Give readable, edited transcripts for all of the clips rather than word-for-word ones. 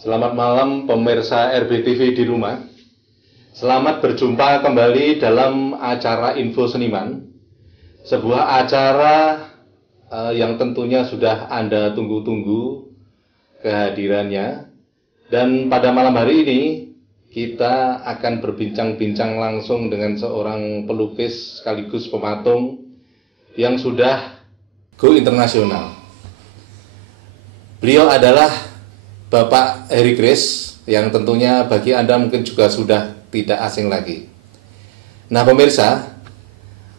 Selamat malam pemirsa RBTV di rumah. Selamat berjumpa kembali dalam acara Info Seniman. Sebuah acara yang tentunya sudah Anda tunggu-tunggu kehadirannya. Dan pada malam hari ini kita akan berbincang-bincang langsung dengan seorang pelukis sekaligus pematung yang sudah go internasional. Beliau adalah Bapak Heri Kris, yang tentunya bagi Anda mungkin juga sudah tidak asing lagi. Nah pemirsa,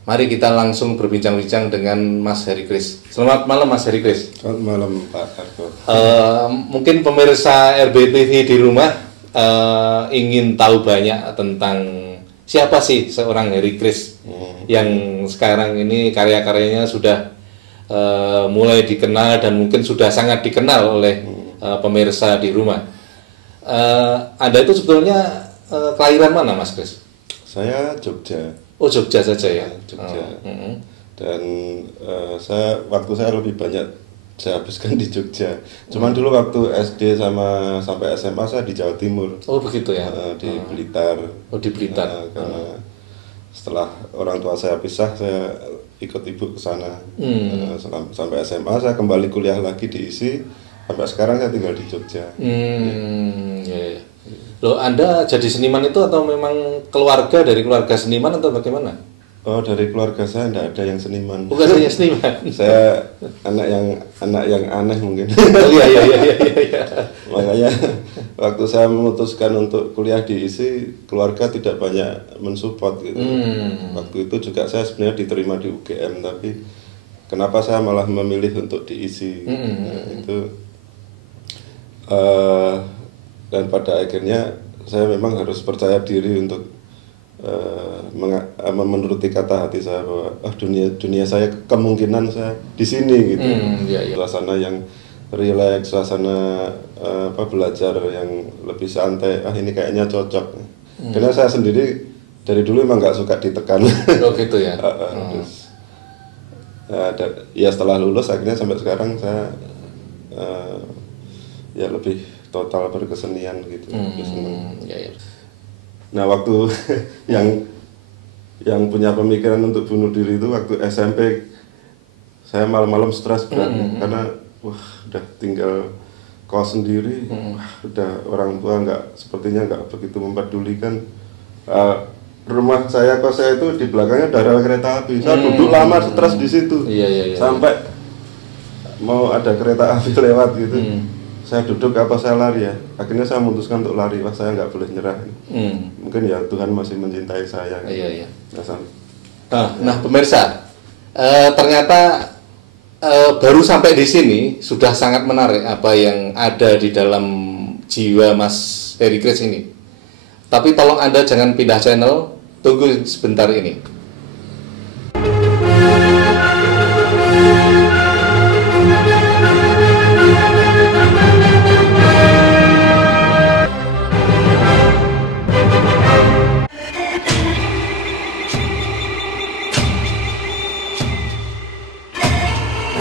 mari kita langsung berbincang-bincang dengan Mas Heri Kris. Selamat malam Mas Heri Kris. Selamat malam Pak Argo. Mungkin pemirsa RBTV di rumah ingin tahu banyak tentang siapa sih seorang Heri Kris yang sekarang ini karya-karyanya sudah mulai dikenal dan mungkin sudah sangat dikenal oleh pemirsa di rumah. Anda itu sebetulnya kelahiran mana Mas Kris? Saya Jogja. Oh Jogja saja ya? Jogja. Dan waktu saya lebih banyak saya habiskan di Jogja. Cuman dulu waktu SD sampai SMA saya di Jawa Timur. Oh begitu ya? Di Blitar. Oh di Blitar. Karena setelah orang tua saya pisah, saya ikut ibu ke sana. Sampai SMA saya kembali kuliah lagi di ISI. Sampai sekarang saya tinggal di Jogja. Ya. Loh, Anda jadi seniman itu atau memang dari keluarga seniman atau bagaimana? Oh, dari keluarga saya tidak ada yang seniman. Bukan ada yang seniman. Saya anak yang aneh mungkin. Oh iya. Makanya waktu saya memutuskan untuk kuliah di ISI, keluarga tidak banyak mensupport gitu. Waktu itu juga saya sebenarnya diterima di UGM, tapi kenapa saya malah memilih untuk di ISI? Itu dan pada akhirnya saya memang harus percaya diri untuk menuruti kata hati saya bahwa dunia saya kemungkinan saya di sini gitu. Suasana yang rileks, suasana belajar yang lebih santai. Ini kayaknya cocok. Karena saya sendiri dari dulu emang nggak suka ditekan. Oh gitu ya. Terus, ya setelah lulus akhirnya sampai sekarang saya ya lebih total berkesenian gitu. Nah waktu yang punya pemikiran untuk bunuh diri itu waktu SMP, saya malam-malam stres berat karena udah tinggal kos sendiri, udah orang tua sepertinya nggak begitu mempedulikan. Rumah saya, kos saya itu di belakangnya ada rel kereta api. Saya duduk lama stres di situ, sampai mau ada kereta api lewat gitu. Saya duduk apa saya lari ya? Akhirnya saya memutuskan untuk lari. Wah saya nggak boleh nyerah. Mungkin ya Tuhan masih mencintai saya. Iya. Nah pemirsa, ternyata baru sampai di sini sudah sangat menarik apa yang ada di dalam jiwa Mas Heri Kris ini. Tapi tolong Anda jangan pindah channel, tunggu sebentar ini.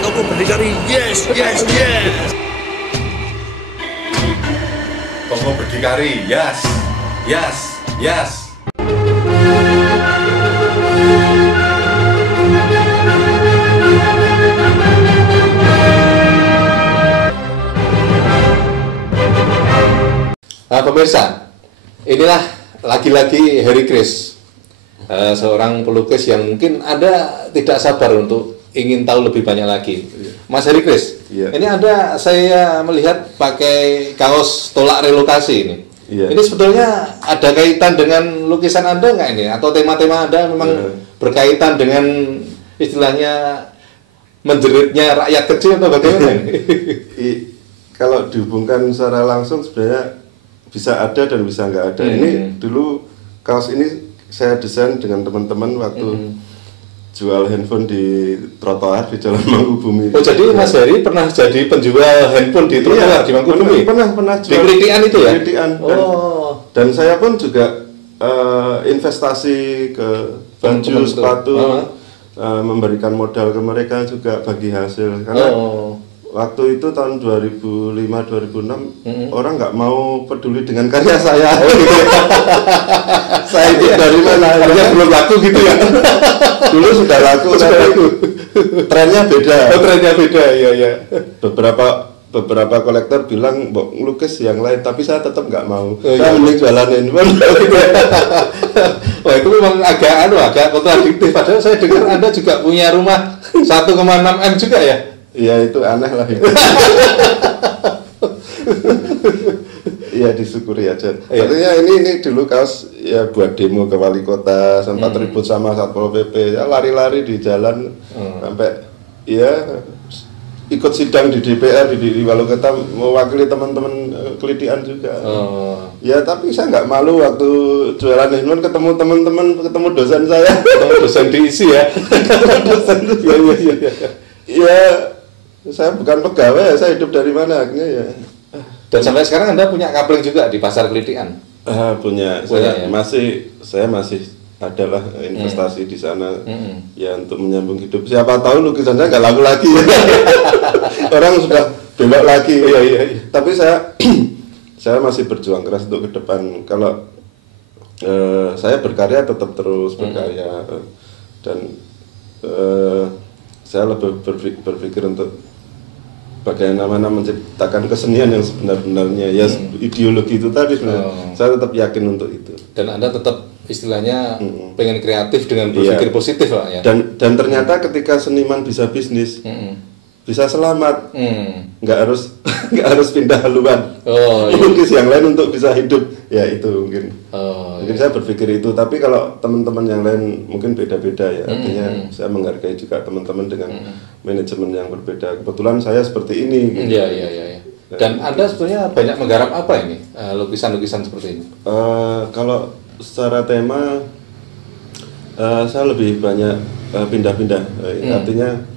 Toko berdikari, yes. Toko berdikari, yes. Nah pemirsa, inilah lagi-lagi Heri Kris, seorang pelukis yang mungkin Anda tidak sabar untuk ingin tahu lebih banyak lagi. Mas Heri Kris, ini saya melihat pakai kaos tolak relokasi ini. Ini sebetulnya ada kaitan dengan lukisan Anda nggak ini? Atau tema-tema Anda memang berkaitan dengan istilahnya menjeritnya rakyat kecil atau bagaimana? Kalau dihubungkan secara langsung sebenarnya bisa ada dan bisa nggak ada. Ini dulu kaos ini saya desain dengan teman-teman waktu jual handphone di trotoar di Jalan Mangkubumi. Oh jadi Mas Heri pernah jadi penjual handphone di trotoar di Mangkubumi? Pernah jual. Di Kritian itu ya? Kritian. Dan saya pun juga investasi ke baju, sepatu, memberikan modal ke mereka juga bagi hasil. Karena waktu itu tahun 2005-2006 orang nggak mau peduli dengan karya saya. Saya itu dari mana? Karya belum laku gitu ya. Dulu sudah laku, trennya beda. Trennya beda, ya. Beberapa kolektor bilang mau ngelukis yang lain, tapi saya tetap nggak mau. Iya. Saya mending jualan handphone. Wah, itu memang agak kontradiktif. Padahal saya dengar Anda juga punya rumah 1,6 M juga ya? Iya, itu aneh lah itu. Iya, disyukuri aja. Iya. Artinya ini dulu kaos ya buat demo ke wali kota, sempat ribut sama Satpol PP, ya lari-lari di jalan sampai ya ikut sidang di DPR di wali kota mewakili teman-teman kelitian juga. Ya tapi saya nggak malu waktu jualan handphone ketemu teman-teman, ketemu dosen saya. Dosen diisi ya? Dosen iya. Ya saya bukan pegawai, saya hidup dari mana akhirnya ya. Dan sampai sekarang Anda punya kapling juga di pasar Kelitian? Punya ya? saya masih adalah investasi di sana ya untuk menyambung hidup. Siapa tahu lukisannya nggak laku lagi. Orang sudah belok lagi. Iya. Tapi saya masih berjuang keras untuk ke depan. Kalau saya berkarya tetap terus berkarya dan saya lebih berpikir untuk bagaimana menciptakan kesenian yang sebenar-benarnya ya ideologi itu tadi sebenarnya saya tetap yakin untuk itu. Dan Anda tetap istilahnya pengen kreatif dengan berpikir positif Pak ya. Dan ternyata ketika seniman bisa bisnis bisa selamat, nggak harus pindah haluan, lukis yang lain untuk bisa hidup ya itu mungkin. Mungkin saya berpikir itu, tapi kalau teman-teman yang lain mungkin beda-beda ya. Artinya saya menghargai juga teman-teman dengan manajemen yang berbeda. Kebetulan saya seperti ini. Gitu. Iya. Dan Anda sebetulnya banyak menggarap apa ini lukisan-lukisan seperti ini? Kalau secara tema saya lebih banyak pindah-pindah. Artinya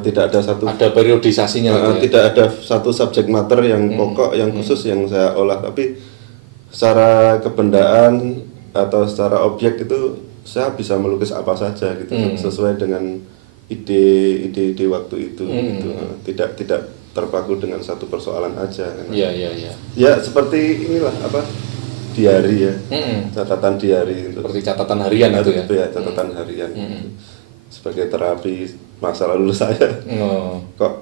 tidak ada satu. Ada periodisasinya. Tidak ada satu subjek mater yang pokok yang khusus yang saya olah, tapi secara kebendaan atau secara objek itu saya bisa melukis apa saja gitu sesuai dengan ide waktu itu gitu. Tidak terpaku dengan satu persoalan aja. Iya. Ya seperti inilah apa diary ya, catatan diary itu. Seperti catatan harian itu ya. Itu ya catatan harian. Sebagai terapi masa lalu saya. Kok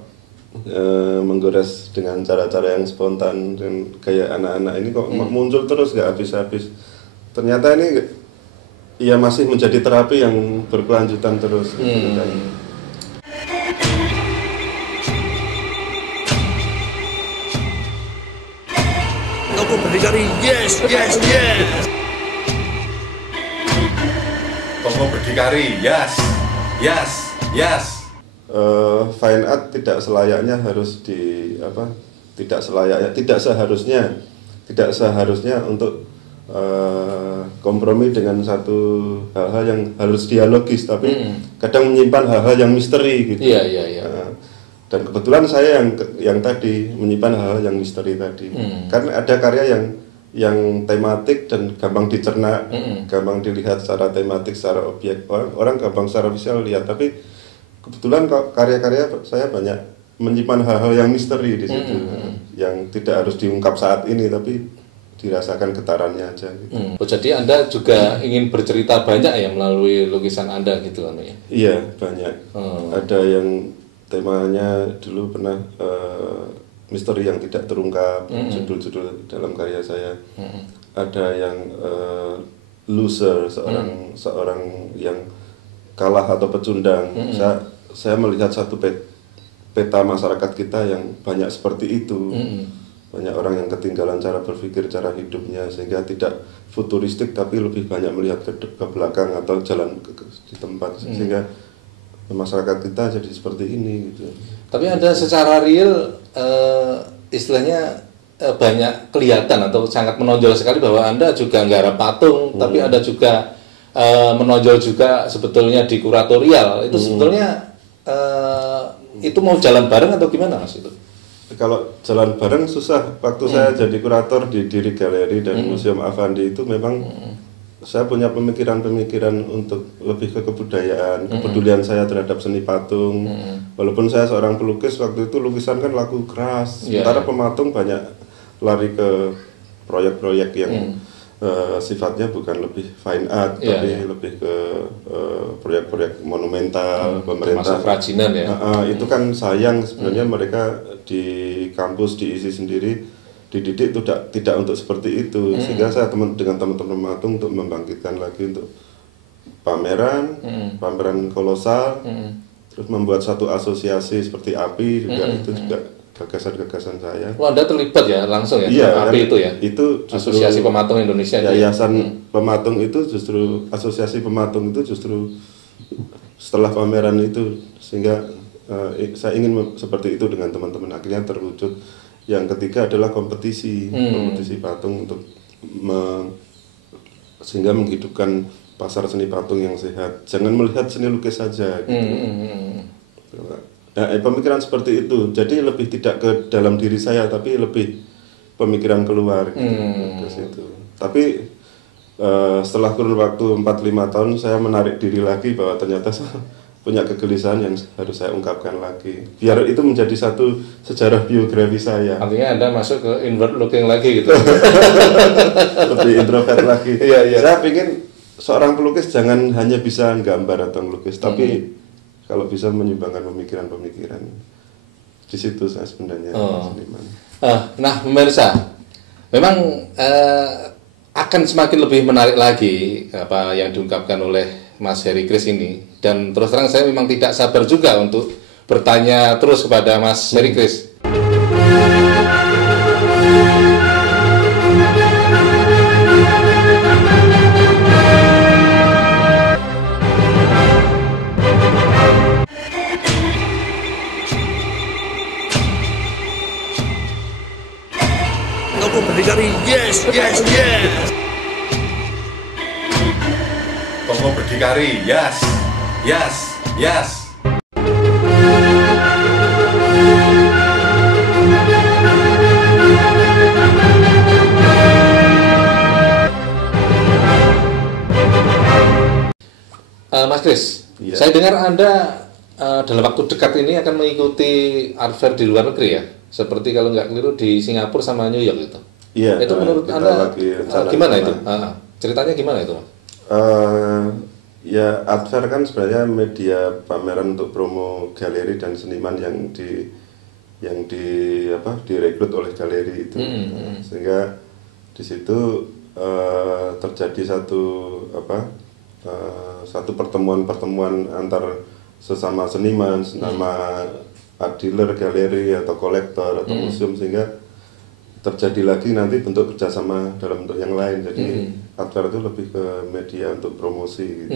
menggores dengan cara-cara yang spontan dan kayak anak-anak ini kok muncul terus gak habis-habis. Ternyata ini ya masih menjadi terapi yang berkelanjutan terus. Toko berdikari, yes. Toko berdikari, yes. Fine art tidak selayaknya harus tidak seharusnya untuk kompromi dengan satu hal-hal yang harus dialogis, tapi kadang menyimpan hal-hal yang misteri gitu. Iya. Dan kebetulan saya yang tadi menyimpan hal-hal yang misteri tadi. Karena ada karya yang tematik dan gampang dicerna, gampang dilihat secara tematik, secara objek. Orang gampang secara visual lihat, tapi kebetulan karya-karya saya banyak menyimpan hal-hal yang misteri di situ, yang tidak harus diungkap saat ini, tapi dirasakan getarannya aja. Gitu. Jadi Anda juga ingin bercerita banyak ya melalui lukisan Anda gitu kan ya? Iya banyak. Ada yang temanya dulu pernah misteri yang tidak terungkap, judul-judul dalam karya saya. Ada yang loser, seorang yang kalah atau pecundang. Saya melihat satu peta masyarakat kita yang banyak seperti itu. Banyak orang yang ketinggalan cara berpikir, cara hidupnya, sehingga tidak futuristik tapi lebih banyak melihat ke belakang atau jalan di tempat, sehingga masyarakat kita jadi seperti ini gitu. Tapi Anda secara real istilahnya banyak kelihatan atau sangat menonjol sekali bahwa Anda juga nggarap patung, tapi Anda juga menonjol juga sebetulnya di kuratorial. Itu sebetulnya itu mau jalan bareng atau gimana Mas itu? Kalau jalan bareng susah. Waktu saya jadi kurator di Diri Galeri dan Museum Avandi itu memang saya punya pemikiran-pemikiran untuk lebih ke kebudayaan, kepedulian saya terhadap seni patung. Walaupun saya seorang pelukis, waktu itu lukisan kan laku keras, sementara pematung banyak lari ke proyek-proyek yang sifatnya bukan lebih fine art, tapi lebih ke proyek-proyek monumental, pemerintah. Termasuk kerajinan ya. Itu kan sayang sebenarnya mereka di kampus diisi sendiri, dididik tidak untuk seperti itu, sehingga saya dengan teman-teman pematung untuk membangkitkan lagi untuk pameran kolosal, terus membuat satu asosiasi seperti API juga, itu juga gagasan-gagasan saya. Oh, Anda terlibat ya langsung ya? Iya, API itu ya? Itu justru Asosiasi Pematung Indonesia. Yayasan Pematung itu justru, asosiasi pematung itu justru setelah pameran itu, sehingga saya ingin seperti itu dengan teman-teman, akhirnya terwujud. Yang ketiga adalah kompetisi patung untuk sehingga menghidupkan pasar seni patung yang sehat. Jangan melihat seni lukis saja gitu. Nah, pemikiran seperti itu. Jadi lebih tidak ke dalam diri saya, tapi lebih pemikiran keluar gitu, ke situ. Tapi setelah kurun waktu 4-5 tahun saya menarik diri lagi bahwa ternyata punya kegelisahan yang harus saya ungkapkan lagi. Biar itu menjadi satu sejarah biografi saya. Artinya Anda masuk ke inward looking lagi gitu. Lebih introvert lagi. Iya. Saya ingin seorang pelukis jangan hanya bisa gambar atau melukis, tapi kalau bisa menyumbangkan pemikiran-pemikiran. Di situ saya sebenarnya seniman. Nah, pemirsa, memang akan semakin lebih menarik lagi apa yang diungkapkan oleh Mas Heri Kris ini, dan terus terang saya memang tidak sabar juga untuk bertanya terus kepada Mas Heri Kris. Toko Berdikari, yes. Toko Berdikari, yes. Mas Kris, saya dengar Anda dalam waktu dekat ini akan mengikuti art fair di luar negeri ya? Seperti kalau nggak keliru di Singapura sama New York itu. Iya. Itu menurut Anda gimana itu? Ceritanya gimana itu, Mas? Ya, art fair kan sebenarnya media pameran untuk promo galeri dan seniman yang direkrut oleh galeri itu. Sehingga di situ terjadi satu pertemuan antar sesama seniman, sesama art dealer, galeri atau kolektor atau museum, sehingga terjadi lagi nanti bentuk kerjasama dalam bentuk yang lain. Jadi art fair itu lebih ke media untuk promosi gitu.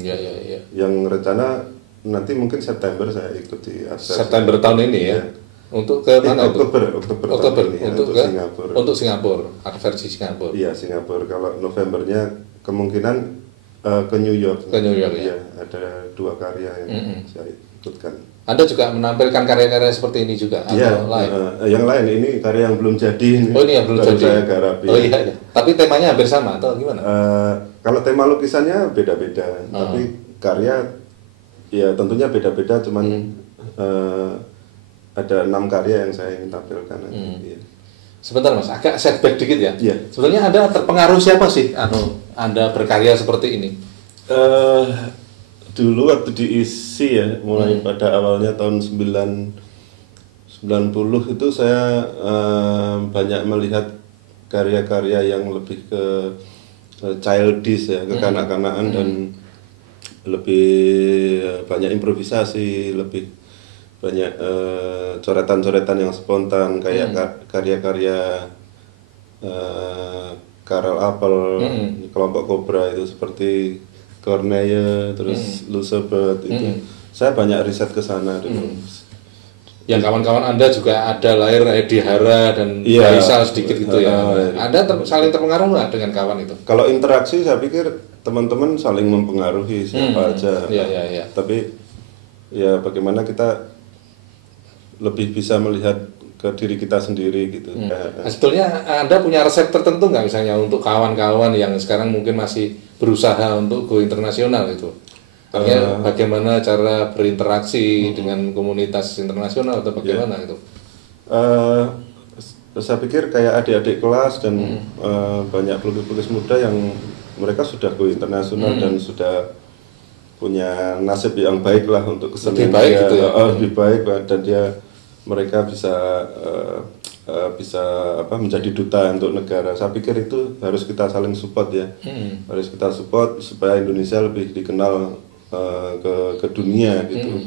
Ya. Yang rencana nanti mungkin September saya ikuti art fair. September tahun ini ya? Untuk ke mana? Oktober Ini, untuk Singapura. Untuk Singapura, art fair di Singapura. Iya, Singapura. Kalau Novembernya kemungkinan ke New York. Ke New York ya. Ada 2 karya yang saya ikutkan. Anda juga menampilkan karya-karya seperti ini juga atau lain? Yang lain ini karya yang belum jadi. Oh, ini yang belum jadi. Saya garapi. Oh iya. Tapi temanya hampir sama atau gimana? Kalau tema lukisannya beda-beda, tapi karya ya tentunya beda-beda. Cuman ada 6 karya yang saya ingin tampilkan. Sebentar Mas, agak setback dikit ya. Iya. Sebetulnya Anda terpengaruh siapa sih? Anda berkarya seperti ini? Dulu waktu diisi ya, mulai pada awalnya tahun 90 itu saya banyak melihat karya-karya yang lebih ke childish ya, kekanak-kanakan, dan lebih banyak improvisasi, lebih banyak coretan-coretan yang spontan, kayak karya-karya Karel Appel, kelompok Cobra itu seperti Corneille, terus Lucebert itu. Saya banyak riset ke sana dulu. Yang kawan-kawan Anda juga ada lahir Edi Hara dan Faisal sedikit gitu ya. Anda saling terpengaruh nggak dengan kawan itu? Kalau interaksi saya pikir teman-teman saling mempengaruhi siapa aja. Iya. Tapi ya bagaimana kita lebih bisa melihat ke diri kita sendiri gitu. Nah, sebetulnya Anda punya resep tertentu nggak misalnya untuk kawan-kawan yang sekarang mungkin masih berusaha untuk go internasional itu? Artinya bagaimana cara berinteraksi dengan komunitas internasional atau bagaimana itu? Saya pikir kayak adik-adik kelas dan banyak pelukis-pelukis muda yang mereka sudah go internasional dan sudah punya nasib yang baik lah untuk kesenian. Lebih baik gitu ya? Lebih baik, dan mereka bisa menjadi duta untuk negara. Saya pikir itu harus kita saling support ya. Harus kita support supaya Indonesia lebih dikenal ke dunia gitu.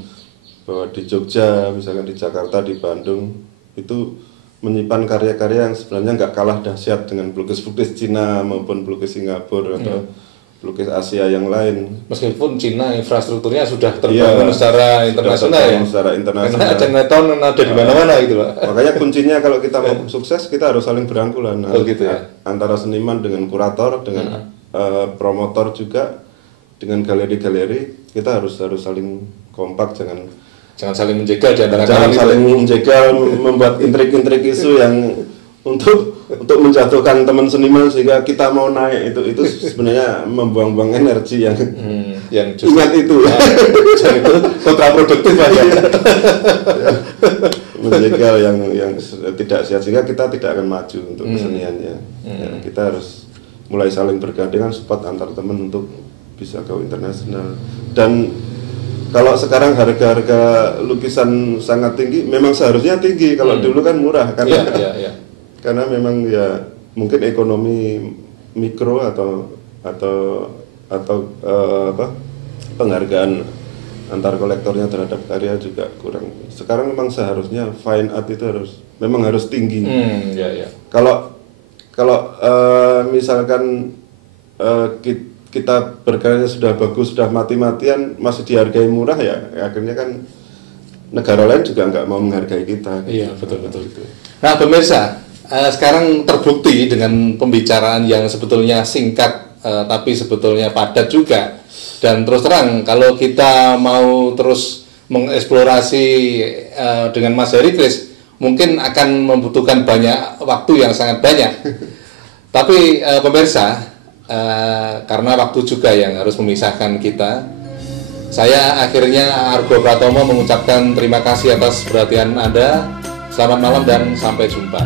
Bahwa di Jogja, misalkan di Jakarta, di Bandung itu menyimpan karya-karya yang sebenarnya nggak kalah dahsyat dengan pelukis-pelukis Cina maupun pelukis Singapura atau pelukis Asia yang lain. Meskipun Cina infrastrukturnya sudah terbangun secara internasional ya. Secara internasional. Karena Chinatown ada di mana-mana gitu loh. Makanya kuncinya kalau kita mau sukses kita harus saling berangkulan. Gitu ya. Antara seniman dengan kurator, dengan promotor juga, dengan galeri-galeri, kita harus saling kompak, jangan saling menjegal di antara jangan kawan saling itu. menjegal, membuat intrik-intrik isu yang untuk menjatuhkan teman seniman sehingga kita mau naik, itu sebenarnya membuang-buang energi yang justru, ingat itu ya. Dan itu kontraproduktif aja. Menjegal yang tidak sehat sehingga kita tidak akan maju untuk keseniannya. Ya, kita harus mulai saling bergandengan, support antar teman untuk bisa ke internasional. Dan kalau sekarang harga-harga lukisan sangat tinggi, memang seharusnya tinggi. Kalau dulu kan murah karena karena memang ya mungkin ekonomi mikro atau penghargaan antar kolektornya terhadap karya juga kurang. Sekarang memang seharusnya fine art itu memang harus tinggi. Kalau misalkan kita berkarya sudah bagus, sudah mati-matian, masih dihargai murah ya akhirnya kan negara lain juga nggak mau menghargai kita. Iya, betul. Nah, pemirsa, sekarang terbukti dengan pembicaraan yang sebetulnya singkat tapi sebetulnya padat juga. Dan terus terang, kalau kita mau terus mengeksplorasi dengan Mas Heri Kris, mungkin akan membutuhkan banyak waktu yang sangat banyak. Tapi pemirsa, karena waktu juga yang harus memisahkan kita, saya akhirnya Argo Pratomo mengucapkan terima kasih atas perhatian Anda. Selamat malam dan sampai jumpa.